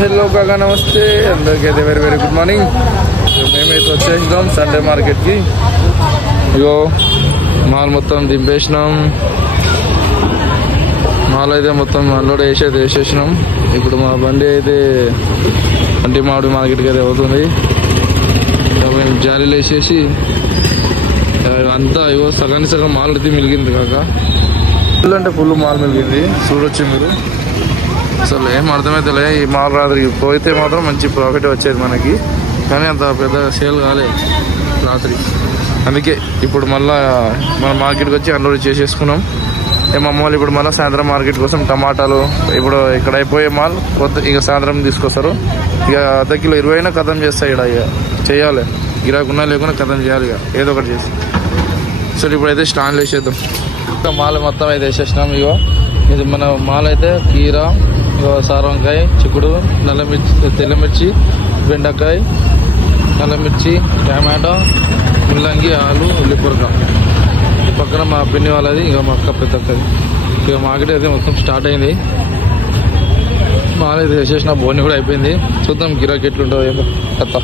Hello కాకా, నమస్తే అందరికీ. అయితే వెరీ వెరీ గుడ్ మార్నింగ్. మేమైతే వచ్చేసినాం సండే మార్కెట్కి. ఇగో మాల్ మొత్తం దింపేసినాం. మాల్ అయితే మొత్తం అన్లోడ్ వేసేసినాం. ఇప్పుడు మా బండి అయితే అంటి మామిడి మార్కెట్కి అయితే అవుతుంది. మేము జాలీలు వేసేసి అంతా ఇగో సగానికి సగం మాల్ అయితే మిలిగింది కాక. ఫుల్ అంటే ఫుల్ మాల్ మిలిగింది. చూడొచ్చు మీరు. అసలు ఏం అర్థమైతలే. ఈ మాల్ రాత్రికి పోతే మాత్రం మంచి ప్రాఫిట్ వచ్చేది మనకి, కానీ అంత పెద్ద సేల్ కాలేదు రాత్రి. అందుకే ఇప్పుడు మళ్ళా మన మార్కెట్కి వచ్చి అన్లోడ్ చేసేసుకున్నాం. మా వాళ్ళు ఇప్పుడు మళ్ళీ సాయంత్రం మార్కెట్ కోసం టమాటాలు ఇప్పుడు ఇక్కడ అయిపోయే మాల్ ఇక సాయంత్రం తీసుకొస్తారు. ఇక అర్ధ కిలో 20 అయినా కథం చేస్తాయి. ఇక్కడ ఇక చేయాలి, గిరాకున్నా లేకుండా కథం చేయాలి, ఇక ఏదో ఒకటి చేసి. సరే ఇప్పుడైతే స్టాండ్లు వేసేద్దాం. మాల్ మొత్తం అయితే వేసేసినాం. ఇగో ఇది మన మాల్ అయితే కీరా, సారవంకాయ, చిక్కుడు, తెల్లమిర్చి, బెండకాయ, నల్లమిర్చి, టమాటో, ముల్లంగి, ఆలు, ఉల్లిపొరక. ఈ పక్కన మా పిన్ని వాళ్ళది, ఇక మా అక్క పెద్దక్కది. ఇక మార్కెట్ అయితే మొత్తం స్టార్ట్ అయింది. మాల్ అయితే వేసేసిన, బోని కూడా అయిపోయింది. చూద్దాం గిరాకీ ఎట్లుంటుందో ఏమో కథ.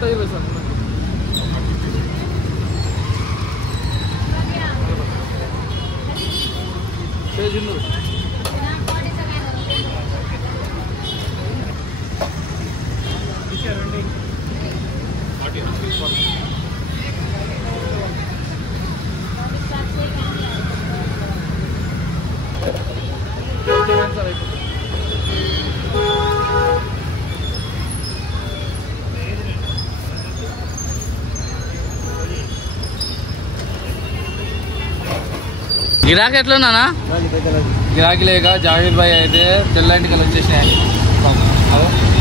నూట 20 సార్. పేజ్ ఉన్నది. గిరాకీ ఎట్లా నానా? గిరాకీ లేక జావేద్ భాయ్ అయితే తెల్ల ఎంటికలు వచ్చేసినాయి.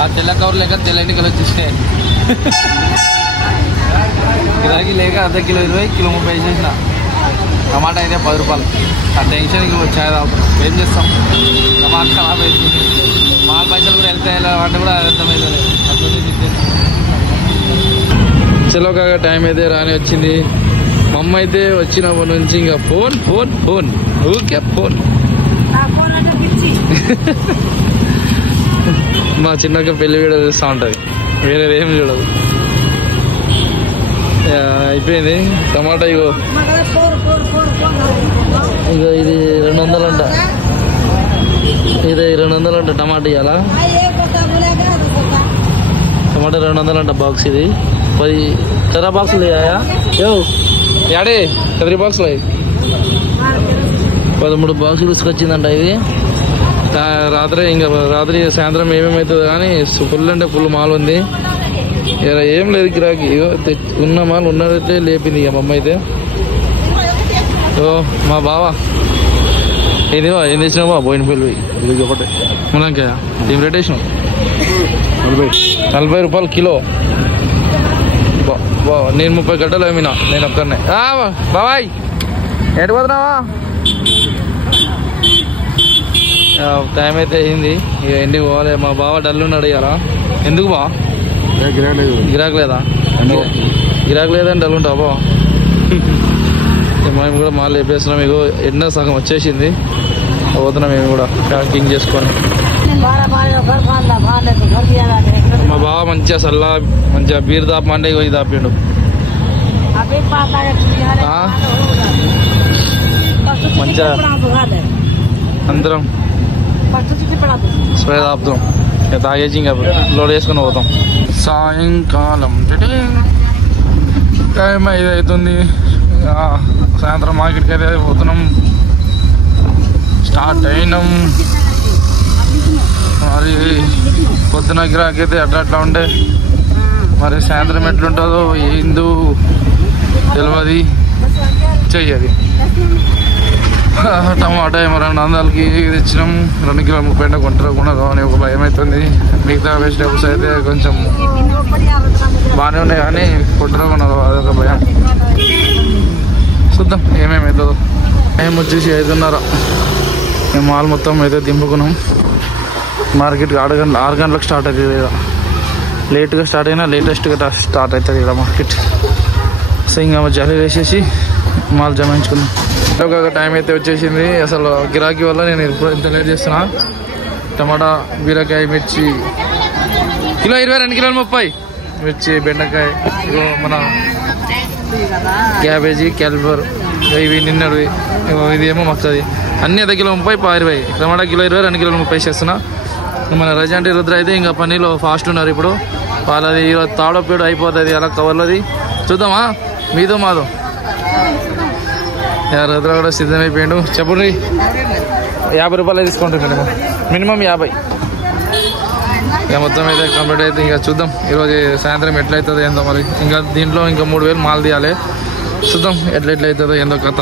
ఆ తెల్ల కవర్ లేక తెల్ల ఎంటికలు వచ్చేసినాయి. గిరాకీ లేక అర్ధ కిలో 20, కిలో 30 వేసేసిన. టమాటా అయితే 10 రూపాయలు. ఆ టెన్షన్కి చాయ్ తాగుతున్నాం. ఏం చేస్తాం? టమాటా ఖరాబ్ అవుతుంది. మాల్ పైసలు కూడా వెళ్తాయి అంటే కూడా అర్థమవుతుంది. చలో కాగా టైం అయితే రాని వచ్చింది. మా అమ్మ అయితే వచ్చినప్పటి నుంచి ఇంకా ఫోన్ ఫోన్ ఫోన్ ఊకే ఫోన్. మా చిన్నక్క పెళ్లి వీడియో చూస్తూ ఉంటుంది, వేరేది ఏం చూడదు. అయిపోయింది. టమాటా ఇగో ఇది 200 అంట. ఇది 200 అంట టమాటా. ఇవాళ టమాటా 200 అంట బాక్స్. ఇది 10 తెరా బాక్సులు యో యాడే 10 బాక్సులు. 13 బాక్సులు తీసుకొచ్చిందంట. ఇది రాత్రి సాయంత్రం ఏమేమవుతుంది కానీ ఫుల్ అంటే ఫుల్ మాల్ ఉంది. ఇలా ఏం లేదు గిరాకీ. ఉన్న మాల్ ఉన్నదైతే లేపింది ఇక మా అమ్మ అయితే. ఓ మా బావా ఇది ఏం తెచ్చినావా? పోయిన పెళ్ళి ఒకటే మునంకాయ ఏం రేట్ వేసినావు? 40 రూపాయలు కిలో. నేను 30 గంటలు అమ్మినా నేను ఒక్కనే. బాబాయ్ ఎటు పోతున్నావా? టైం అయితే అయింది ఇక ఇంటికి పోవాలి. మా బావ డల్ ఉన్నాడు ఇవాళ. ఎందుకు బా? గిరాకీ లేదా? గిరాకీ లేదని డల్ ఉంటావా బా? మేము కూడా మాల్ వేపేస్తున్నాం. ఇగో ఎండ సగం వచ్చేసింది. పోతున్నాం మేము కూడా ప్యాకింగ్ చేసుకొని. మా బావ మంచిగా సల్లా మంచిగా బీర్ దాపమంటే ఇగో ఇది దాపిండు. మంచిగా అందరం స్ప్రే తాపుతాం. తాగేసి ఇంకా లోడ్ వేసుకొని పోతాం. సాయంకాలం టైం 5 అవుతుంది. సాయంత్రం మార్కెట్కి అయితే పోతున్నాం. స్టార్ట్ అయినాం. మరి పొద్దున గిరాకీ అయితే అట్లా ఉంటే మరి సాయంత్రం ఎట్లుంటుందో ఏందో తెలియదు చెయ్యది. టమాటా ఏమో 200కి తెచ్చినాం. 2 కిలో 30 కొంటారు కూడా అని ఒక భయం అవుతుంది. మిగతా వెజిటేబుల్స్ అయితే కొంచెం బాగానే ఉన్నాయి కానీ కొంటారు కొనరు అదొక భయం. చూద్దాం ఏమేమవుతుందో. టైం వచ్చేసి 5:30. మేము మాల్ మొత్తం అయితే దింపుకున్నాం. మార్కెట్కి 6 గంటలకు స్టార్ట్ అవుతుంది. ఇక్కడ లేట్గా స్టార్ట్ అయినా లేటెస్ట్గా స్టార్ట్ అవుతుంది ఇక్కడ మార్కెట్. సో ఇంకా జల్లి వేసేసి మాల్ జమాయించుకున్నాం. ఒక టైం అయితే వచ్చేసింది. అసలు గిరాకీ వల్ల నేను ఇప్పుడు ఇంత లేట్ చేస్తున్నా. టమాటా, బీరకాయ, మిర్చి కిలో 20, 2 కిలోలు 30. మిర్చి, బెండకాయ, ఇగో మన క్యాబేజీ, క్యాలిఫ్లవర్ ఇవి నిన్నవి. ఇది ఏమో మక్కది అన్నీ 1 కిలో 30, 20. టమాటా కిలో 20, 2 కిలోలు 30 చేస్తున్నా. మన రజాంటి రుద్ర అయితే ఇంకా పన్నీలో ఫాస్ట్ ఉన్నారు. ఇప్పుడు వాళ్ళది తాడో పీడు అయిపోతుంది అలా కవర్లది. చూద్దామా మీదో మాదో. రుద్ర కూడా సిద్ధమైపోయాడు. చెప్పుర్రి 50 రూపాయలు తీసుకుంటాం మినిమం 50. ఇక మొత్తం అయితే కంప్లీట్ అయితే ఇంకా చూద్దాం ఈరోజు సాయంత్రం ఎట్లయితుందో ఏందో. మరి ఇంకా దీంట్లో ఇంకా 3000 మాల్ తీయాలి. చూద్దాం ఎట్లయితుందో ఏందో కథ.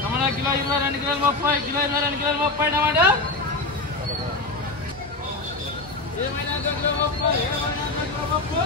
టమాటా కిలో 20, 2 కిలోలు 30. కిలో 20, 2 కిలోలు 30 టమాటా. ఏమైనా 2 కిలో 30, ఏమైనా 2 కిలో 30.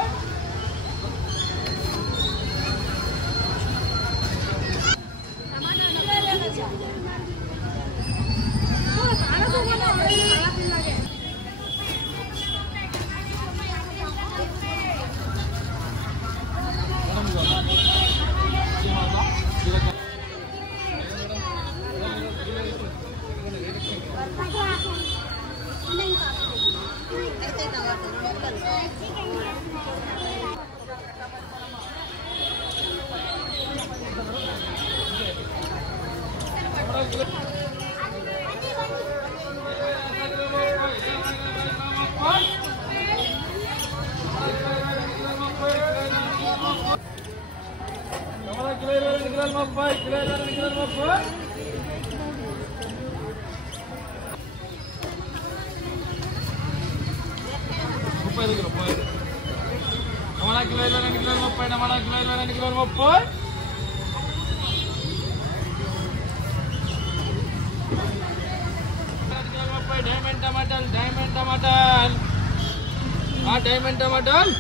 డైమండ్ టమాటాలు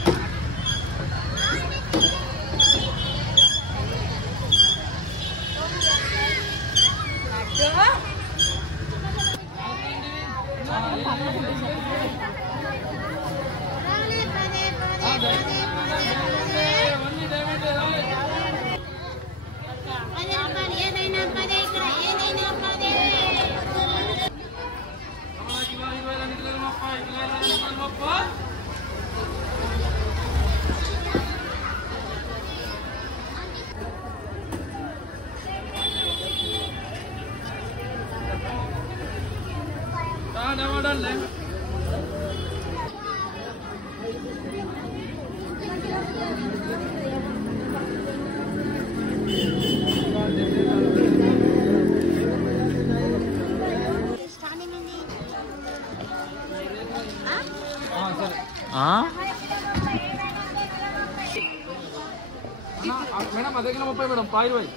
మేడం అదే కిలో 30 మేడం 20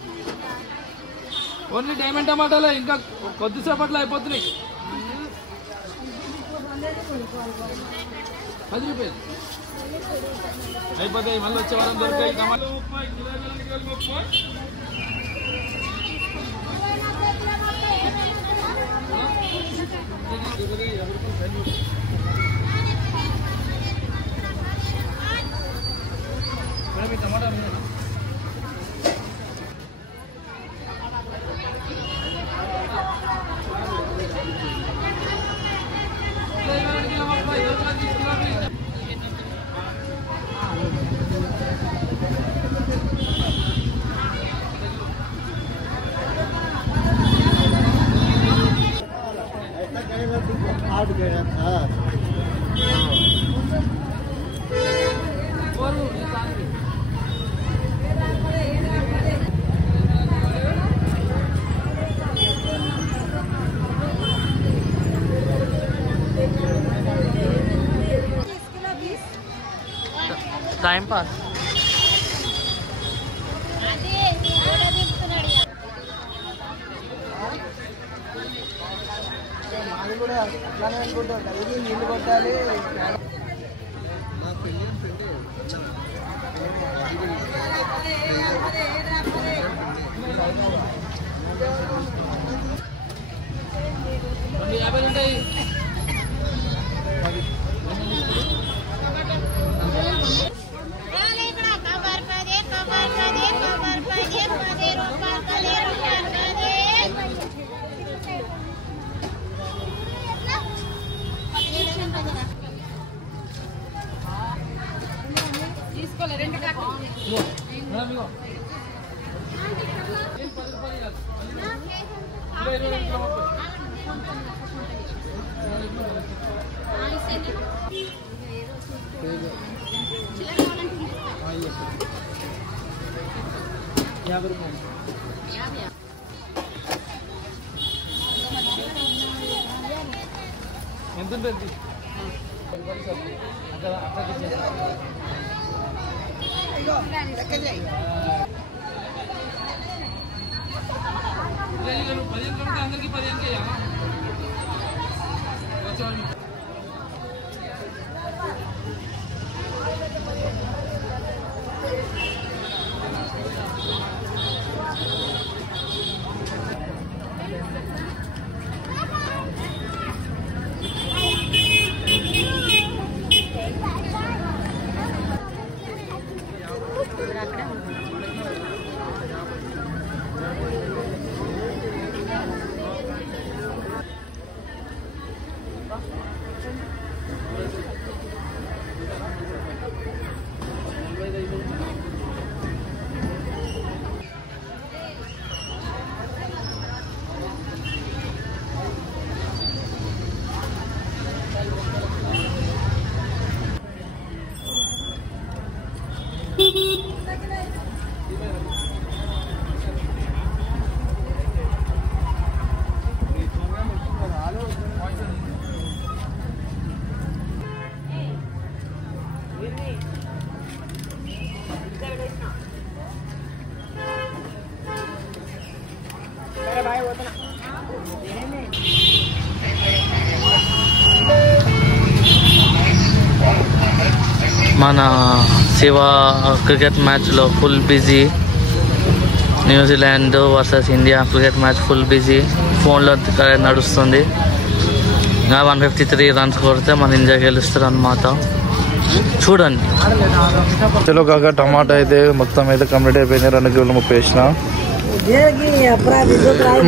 ఓన్లీ డైమండ్ టమాటాలే ఇంకా కొద్దిసేపట్లో అయిపోతున్నాయి 10 రూపాయలు అయిపోతాయి మళ్ళీ వచ్చే వారం దొరికాయి టమాటాలు 30 టమాటా टाइम पास కూడా అట్లానే అనుకుంటా ఇది నీళ్ళు కొట్టాలి ఉంటాయి తీసుకోలే 2 కాకులు ఎంత ఉంటుంది అందరికి 15 Bye. మన శివ క్రికెట్ మ్యాచ్లో full busy. New Zealand versus India cricket match full busy. ఫోన్లో నడుస్తుంది. 153 రన్స్ కొడితే మన ఇండియా గెలుస్తారు అన్నమాట. చూడండి. చలో కాక టమాటా అయితే మొత్తం అయితే కంప్లీట్ అయిపోయింది. 2 కిలోలు 30 వేసిన.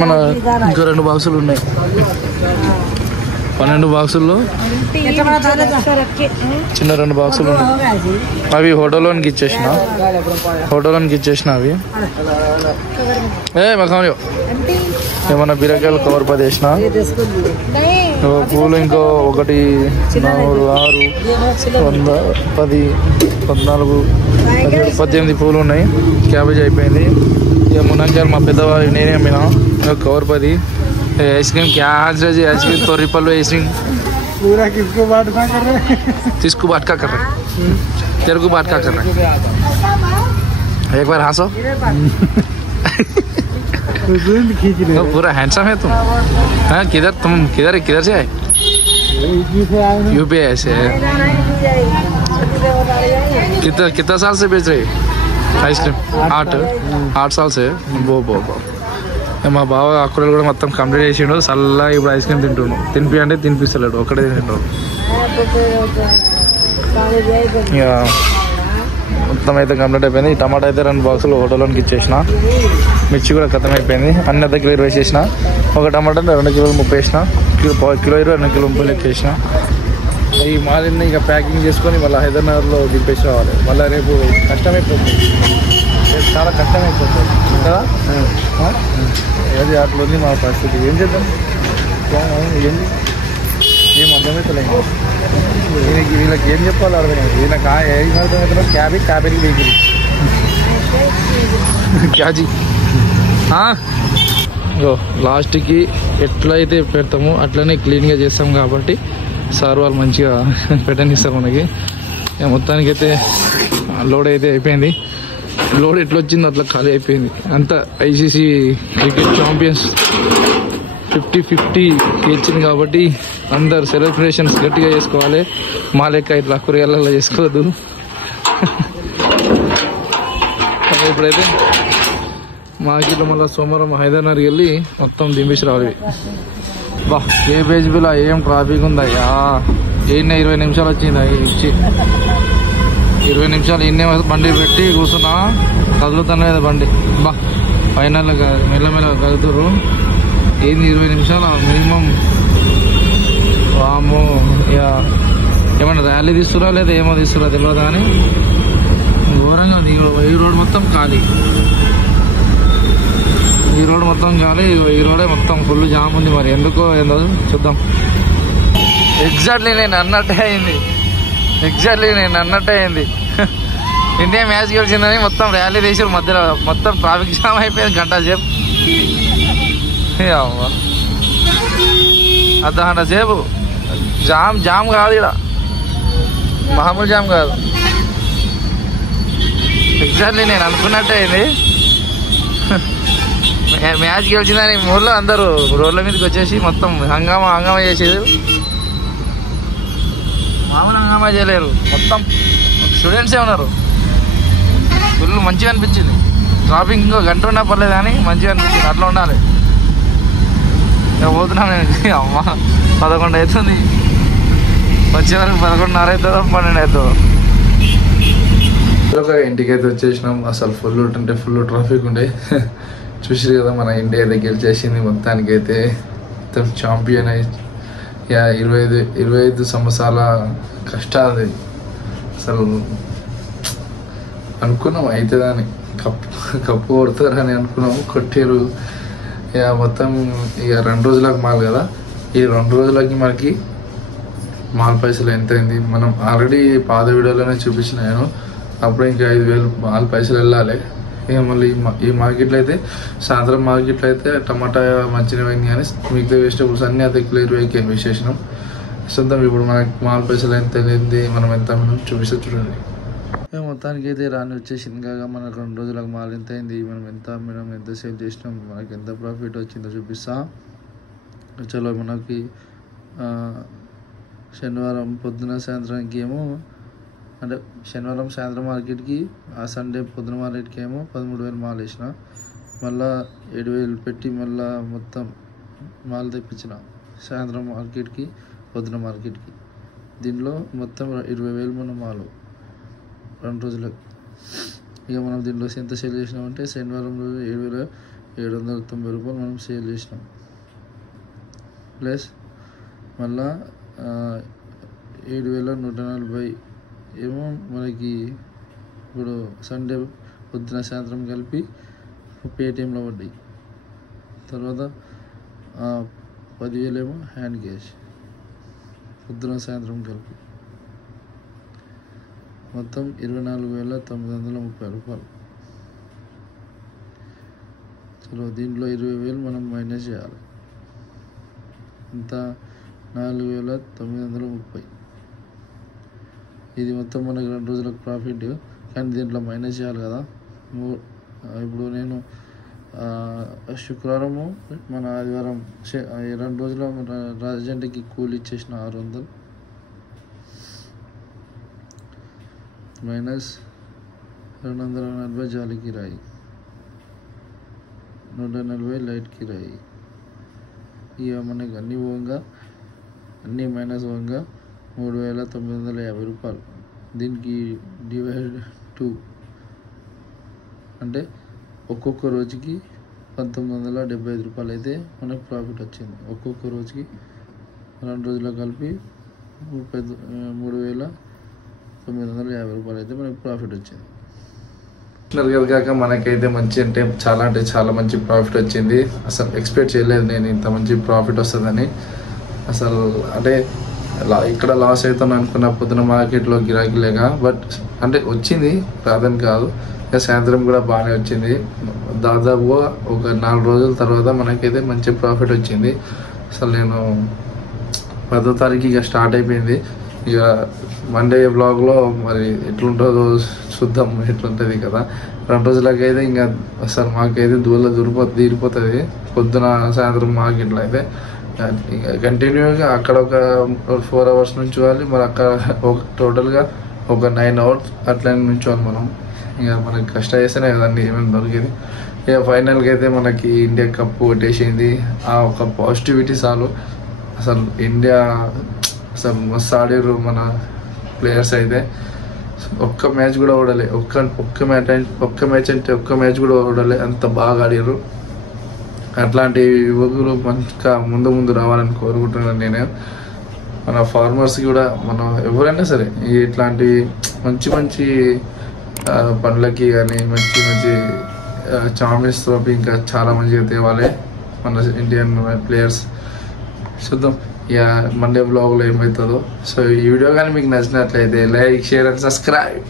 మన ఇంకా 2 బాక్సులు ఉన్నాయి. 12 బాక్సుల్లో చిన్న 2 బాక్సులు ఉన్నాయి. అవి హోటల్లోనికి ఇచ్చేసిన అవి మఖాలి ఏమన్నా బీరకాయలు కవర్ 10 వేసిన. పూలు ఇంకో 1 4 6 100 10 14 18 పూలు ఉన్నాయి. క్యాబేజ్ అయిపోయింది. ఇక మునక్కాయలు మా పెద్దవాళ్ళు నేనే అమ్మినా. కవర్ 10. आइसक्रीम क्या आज आइसक्रीम तो रिपल आइसक्रीम पूरा किसको बात ना कर रहे? किसको बात का कर रहे? तेरे को बात का कर रहे? एक बार हंसो. पूरा हैंडसम है तुम. हाँ किधर से आए? यूपी से. कितना साल से बेच रहे आइसक्रीम? 8 साल से. बो మా బావ అక్కడలు కూడా మొత్తం కంప్లీట్ చేసిండు. చల్లగా ఇప్పుడు ఐస్ క్రీమ్ తింటుండు. తినిపి అంటే తినిపిస్తలేడు, ఒక్కడే తింటుండు. ఇక మొత్తం అయితే కంప్లీట్ అయిపోయింది. ఈ టమాటా అయితే 2 బాక్సులు హోటల్లోనికి ఇచ్చేసిన. మిర్చి కూడా ఖతం అయిపోయింది. అన్ని అర్ధ కిలో 20 వేసిన. ఒక టమాటా 2 కిలోలు 30 వేసిన. కిలో 2 కిలో 30 లెక్క వేసిన. ఈ మాలిని ఇక ప్యాకింగ్ చేసుకొని మళ్ళీ హైదరాబాద్లో దింపేసి రావాలి. మళ్ళీ రేపు కష్టమైపోతుంది, చాలా కష్టమైపోతుంది కదా. అది అట్లా ఉంది మా పరిస్థితి. ఏం చేద్దాం? ఏంది ఏం అర్థమవుతలేదు. వీళ్ళకి ఏం చెప్పాలో అర్థమైంది. వీళ్ళకి ఏం అర్థమవుతుందో క్యాబేజీ వెహికల్ క్యాజీ. లాస్ట్కి ఎట్లయితే పెడతామో అట్లనే క్లీన్గా చేస్తాం కాబట్టి సార్ వాళ్ళు మంచిగా పెట్టనిస్తారు మనకి. మొత్తానికైతే లోడ్ అయితే అయిపోయింది. లోడ్ ఎట్లా వచ్చిందో అట్లా ఖాళీ అయిపోయింది. అంతా ఐసీసీ క్రికెట్ ఛాంపియన్స్ 50-50 గెలిచింది కాబట్టి అందరు సెలబ్రేషన్స్ గట్టిగా చేసుకోవాలి. మా లెక్క ఇట్లా కూరగాయలలో చేసుకోవద్దు. ఇప్పుడైతే మాకిట్లో మళ్ళీ సోమవారం హైదరాబాద్కి వెళ్ళి మొత్తం దింపేసి రావాలి. బా ఏ పేజ్ బిలా ఏం ట్రాఫిక్ ఉందయ్యా. 20 నిమిషాలు వచ్చింది ఇచ్చి. 20 నిమిషాలు ఇన్నే బండి పెట్టి కూర్చున్నా, కదులుతానే బండి. బా ఫైనల్ మెల్లమెల్ల కదుతురు. ఏంది 20 నిమిషాలు మినిమం. వాము ఇక ఏమన్నా ర్యాలీ తీస్తురా లేదా ఏమో తీస్తురా తెలియదు కానీ ఘోరంగా ఈ రోడ్ మొత్తం ఖాళీ. ఈ రోడ్ మొత్తం ఖాళీ. ఈ రోడే మొత్తం ఫుల్ జామ్ ఉంది. మరి ఎందుకో ఏందో చూద్దాం. ఎగ్జాక్ట్లీ నేను అన్నట్టే అయింది. ఇండియా మ్యాచ్ గెలిచిందని మొత్తం ర్యాలీ తీసి మధ్యలో మొత్తం ట్రాఫిక్ జామ్ అయిపోయింది. గంట సేపు, అర్ధగంట సేపు జామ్ కాదు, ఇక్కడ మామూలు జామ్ కాదు. ఎగ్జాక్ట్లీ నేను అనుకున్నట్టే అయింది. మ్యాచ్ గెలిచిందని ఊళ్ళో అందరూ రోడ్ల మీదకి వచ్చేసి మొత్తం హంగామా చేసేది. మామూలు హంగామా చేయలేరు, మొత్తం స్టూడెంట్సే ఉన్నారు. ఫుల్ మంచిగా అనిపించింది. ట్రాఫిక్ ఇంకో గంట ఉన్నా పర్లేదు కానీ మంచిగా అనిపించింది. అట్లా ఉండాలి. పోతున్నాను నేను. అమ్మ 11 అవుతుంది. వచ్చే వరకు 11:30 అవుతుందో 12 అవుతుందో. ఇంటికైతే వచ్చేసినాం. అసలు ఫుల్ అంటే ఫుల్ ట్రాఫిక్ ఉండే. చూసారు కదా, మన ఇండియా అయితే గెలిచేసింది. మొత్తానికైతే మొత్తం ఛాంపియన్ అయి 25 సంవత్సరాల కష్టాలు. అసలు అనుకున్నాం అవుతుందని, కప్పు కొడతారని అనుకున్నాము. కొట్టారు. ఇక మొత్తం ఇక 2 రోజులకు మాల్ కదా. ఈ 2 రోజులకి మనకి మాల్ పైసలు ఎంత అయింది మనం ఆల్రెడీ పాత వీడియోలోనే చూపించిన నేను. అప్పుడు ఇంకా 5,000 మాల్ పైసలు వెళ్ళాలి. ఇక మళ్ళీ ఈ మార్కెట్లో అయితే సాయంత్రం మార్కెట్లో అయితే టమాటా మంచిగా పోయింది కానీ మిగతా వెజిటబుల్స్ అన్నీ అదే క్లియర్ అయిపోయింది. విశేషం చూద్దాం ఇప్పుడు మనకి మాల్ పైసలు ఎంత అయింది, మనం ఎంత చూపిస్తే చూడండి. మొత్తానికి అయితే రాని వచ్చేసింది కాగా మనకు 2 రోజులకు మాల్ ఎంత అయింది, మనం ఎంత అమ్మినాం, ఎంత సేల్ చేసినాం, మనకి ఎంత ప్రాఫిట్ వచ్చిందో చూపిస్తా. చలో మనకి శనివారం పొద్దున సాయంత్రానికి ఏమో అంటే శనివారం సాయంత్రం మార్కెట్కి సండే పొద్దున మార్కెట్కి ఏమో 13,000 మాల్ వేసిన, మళ్ళా 7,000 పెట్టి మళ్ళా మొత్తం మాల్ తెప్పించిన సాయంత్రం మార్కెట్కి పొద్దున మార్కెట్కి. దీనిలో మొత్తం 20,000 మన మాలు 2 రోజులకు. ఇక మనం దీనిలో ఎంత సేల్ చేసినామంటే శనివారం రోజు 7,790 రూపాయలు మనం సేల్ చేసినాం. ప్లస్ మళ్ళా 7,140 ఏమో మనకి ఇప్పుడు సండే పొద్దున సాయంత్రం కలిపి పేటిఎంలో పడ్డాయి. తర్వాత 10,000 ఏమో హ్యాండ్ క్యాష్ పొద్దున సాయంత్రం కలిపి మొత్తం 24,930 రూపాయలు. చలో దీంట్లో 20,000 మనం మైనస్ చేయాలి, ఇంత 4,930. ఇది మొత్తం మనకి 2 రోజులకు ప్రాఫిట్, కానీ దీంట్లో మైనస్ చేయాలి కదా. ఇప్పుడు నేను శుక్రవారము మన ఆదివారం 2 రోజుల రాజంటికి కూలి ఇచ్చేసిన 600 మైనస్ 240 జాలి కిరాయి, 140 లైట్ కిరాయి. ఇక మనకి అన్ని పోగా అన్నీ మైనస్ పోగా 3,950 రూపాయలు. దీనికి డివైడ్ 2 అంటే ఒక్కొక్క రోజుకి 1,975 రూపాయలు అయితే మనకు ప్రాఫిట్ వచ్చింది. ఒక్కొక్క రోజుకి 2 రోజులకు కలిపి 3,950 రూపాయలు అయితే మనకు ప్రాఫిట్ వచ్చింది. కాక మనకైతే మంచి అంటే చాలా మంచి ప్రాఫిట్ వచ్చింది. అసలు ఎక్స్పెక్ట్ చేయలేదు నేను ఇంత మంచి ప్రాఫిట్ వస్తుందని. అసలు అంటే ఇక్కడ లాస్ అవుతాను అనుకున్న పొద్దున మార్కెట్లో గిరాకీ లేక, బట్ అంటే వచ్చింది రాదని కాదు. ఇక సాయంత్రం కూడా బాగానే వచ్చింది. దాదాపుగా ఒక 4 రోజుల తర్వాత మనకైతే మంచి ప్రాఫిట్ వచ్చింది. అసలు నేను 10వ తారీఖు ఇక స్టార్ట్ అయిపోయింది. ఇక మండే బ్లాగ్లో మరి ఎట్లుంటుందో చూద్దాం, ఎట్లుంటుంది కదా. 2 రోజులకైతే ఇంకా అసలు మాకైతే తీరిపోతుంది. పొద్దున సాయంత్రం మార్కెట్లో అయితే ఇక కంటిన్యూగా అక్కడ ఒక 4 అవర్స్ నుంచోవాలి, మరి అక్కడ టోటల్గా ఒక 9 అవర్స్ అట్లా నుంచోవాలి మనం. ఇక మనకి కష్టం చేస్తేనే కదండి ఏమేమి దొరికేది. ఇక ఫైనల్గా అయితే మనకి ఇండియా కప్ కొట్టేసింది. ఆ ఒక పాజిటివిటీ చాలు. అసలు ఇండియా అసలు మస్తు ఆడారు మన ప్లేయర్స్ అయితే. ఒక్క మ్యాచ్ కూడా ఓడలే, ఒక్క మ్యాచ్ కూడా ఓడలే, అంత బాగా ఆడారు. అట్లాంటి యువకులు మంచిగా ముందు రావాలని కోరుకుంటున్నాను నేను. మన ఫార్మర్స్కి కూడా మనం ఎవరైనా సరే ఇట్లాంటి మంచి పనులకి కానీ మంచి ఛాంపియన్స్ ట్రోఫీ ఇంకా చాలా మంచిగా తేవాలి మన ఇండియన్ ప్లేయర్స్. చూద్దాం ఇక మండే బ్లాగ్లో ఏమవుతుందో. సో ఈ వీడియో కానీ మీకు నచ్చినట్లయితే లైక్, షేర్ అండ్ సబ్స్క్రైబ్.